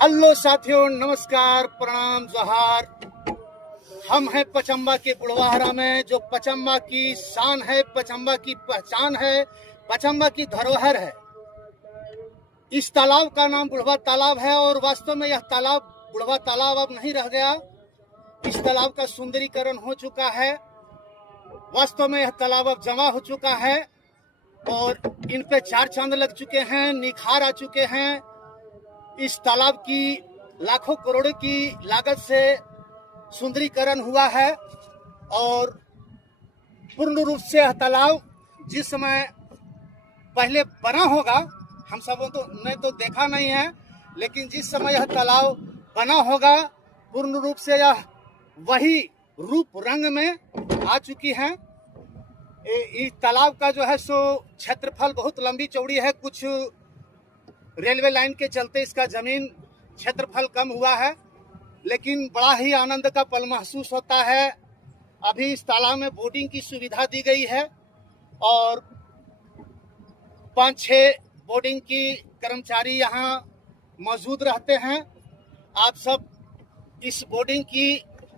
Hello साथियों, नमस्कार, प्रणाम, जोहार। हम हैं पचम्बा के बुढ़वाहरा में, जो पचम्बा की शान है, पचम्बा की पहचान है, पचम्बा की धरोहर है। इस तालाब का नाम बुढ़वा तालाब है और वास्तव में यह तालाब बुढ़वा तालाब अब नहीं रह गया। इस तालाब का सुंदरीकरण हो चुका है। वास्तव में यह तालाब अब जमा हो चुका है और इन पे 4 चांद लग चुके हैं, निखार आ चुके हैं। इस तालाब की लाखों करोड़ों की लागत से सुंदरीकरण हुआ है और पूर्ण रूप से यह तालाब जिस समय पहले बना होगा, हम सबों ने तो देखा नहीं है, लेकिन जिस समय यह तालाब बना होगा पूर्ण रूप से यह वही रूप रंग में आ चुकी है। इस तालाब का जो है सो क्षेत्रफल बहुत लंबी चौड़ी है। कुछ रेलवे लाइन के चलते इसका जमीन क्षेत्रफल कम हुआ है, लेकिन बड़ा ही आनंद का पल महसूस होता है। अभी इस तालाब में बोटिंग की सुविधा दी गई है और 5-6 बोटिंग की कर्मचारी यहाँ मौजूद रहते हैं। आप सब इस बोटिंग की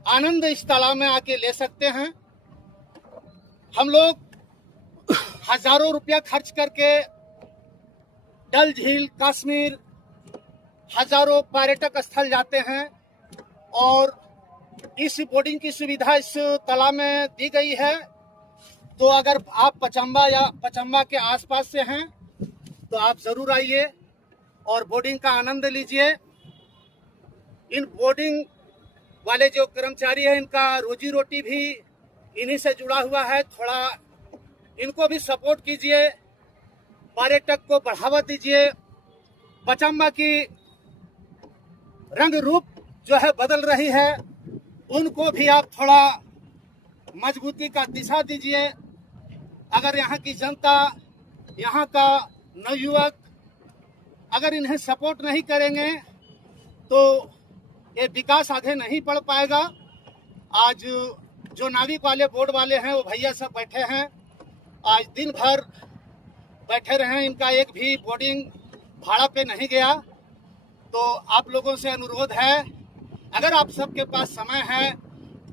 आनंद इस तालाब में आके ले सकते हैं। हम लोग हजारों रुपया खर्च करके डल झील, कश्मीर, हजारों पर्यटक स्थल जाते हैं और इस बोटिंग की सुविधा इस तालाब में दी गई है। तो अगर आप पचम्बा या पचम्बा के आसपास से हैं तो आप जरूर आइए और बोटिंग का आनंद लीजिए। इन बोटिंग वाले जो कर्मचारी हैं, इनका रोजी रोटी भी इन्हीं से जुड़ा हुआ है। थोड़ा इनको भी सपोर्ट कीजिए, पर्यटक को बढ़ावा दीजिए। पचम्बा की रंग रूप जो है बदल रही है, उनको भी आप थोड़ा मजबूती का दिशा दीजिए। अगर यहाँ की जनता, यहाँ का नवयुवक अगर इन्हें सपोर्ट नहीं करेंगे तो ये विकास आगे नहीं बढ़ पाएगा। आज जो नाविक वाले बोर्ड वाले हैं वो भैया सब बैठे हैं, आज दिन भर बैठे रहे, इनका एक भी बोर्डिंग भाड़ा पे नहीं गया। तो आप लोगों से अनुरोध है, अगर आप सबके पास समय है,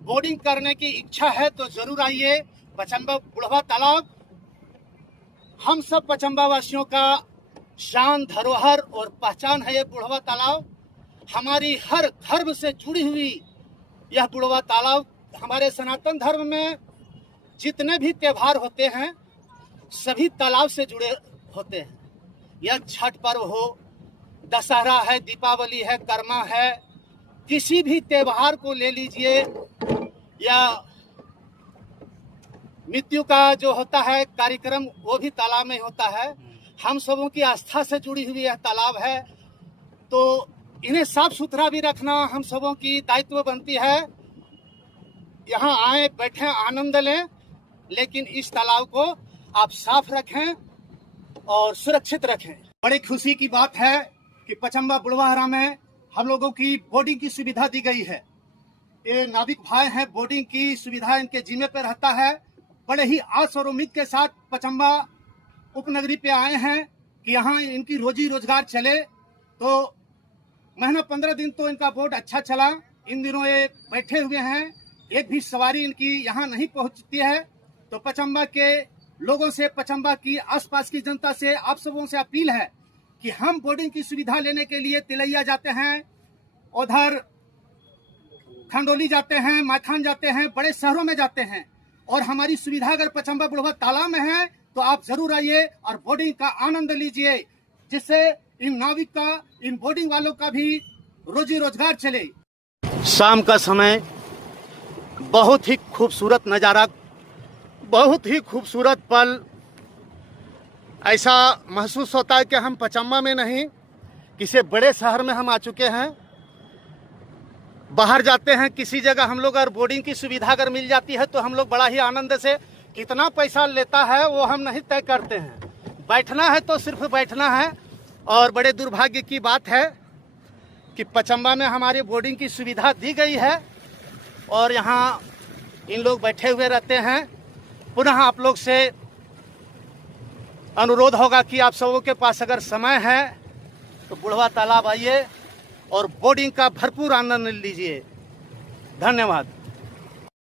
बोर्डिंग करने की इच्छा है तो जरूर आइए। पचम्बा बुढ़वा तालाब हम सब पचम्बा वासियों का शान, धरोहर और पहचान है। ये बुढ़वा तालाब हमारी हर धर्म से जुड़ी हुई यह बुढ़वा तालाब, हमारे सनातन धर्म में जितने भी त्योहार होते हैं सभी तालाब से जुड़े होते हैं। यह छठ पर्व हो, दशहरा है, दीपावली है, कर्मा है, किसी भी त्योहार को ले लीजिए, या मृत्यु का जो होता है कार्यक्रम वो भी तालाब में होता है। हम सबों की आस्था से जुड़ी हुई यह तालाब है, तो इन्हें साफ सुथरा भी रखना हम सबों की दायित्व बनती है। यहाँ आए, बैठे, आनंद लें, लेकिन इस तालाब को आप साफ रखें और सुरक्षित रखें। बड़ी खुशी की बात है कि पचम्बा बुढ़वाहरा में हम लोगों की बोटिंग की सुविधा दी गई है। ये नाविक भाई हैं, बोटिंग की सुविधा इनके जिम्मे पे रहता है। बड़े ही आस और उम्मीद के साथ पचम्बा उपनगरी पे आए हैं कि यहाँ इनकी रोजी रोजगार चले। तो महीना 15 दिन तो इनका बोट अच्छा चला। इन दिनों ये बैठे हुए हैं, एक भी सवारी इनकी यहाँ नहीं पहुँचती है। तो पचम्बा के लोगों से, पचम्बा की आसपास की जनता से, आप सबों से अपील है कि हम बोटिंग की सुविधा लेने के लिए तिलैया जाते हैं, उधर खंडोली जाते हैं, माथान जाते हैं, बड़े शहरों में जाते हैं, और हमारी सुविधा अगर पचम्बा बुढ़वा तालाब में है तो आप जरूर आइए और बोटिंग का आनंद लीजिए, जिससे इन नाविक का, इन बोटिंग वालों का भी रोजी रोजगार चले। शाम का समय, बहुत ही खूबसूरत नज़ारा, बहुत ही खूबसूरत पल। ऐसा महसूस होता है कि हम पचम्बा में नहीं, किसी बड़े शहर में हम आ चुके हैं। बाहर जाते हैं किसी जगह, हम लोग अगर बोर्डिंग की सुविधा अगर मिल जाती है तो हम लोग बड़ा ही आनंद से, कितना पैसा लेता है वो हम नहीं तय करते हैं, बैठना है तो सिर्फ बैठना है। और बड़े दुर्भाग्य की बात है कि पचम्बा में हमारी बोर्डिंग की सुविधा दी गई है और यहाँ इन लोग बैठे हुए रहते हैं। पुनः आप लोग से अनुरोध होगा कि आप सबों के पास अगर समय है तो बुढ़वा तालाब आइए और बोटिंग का भरपूर आनंद लीजिए। धन्यवाद।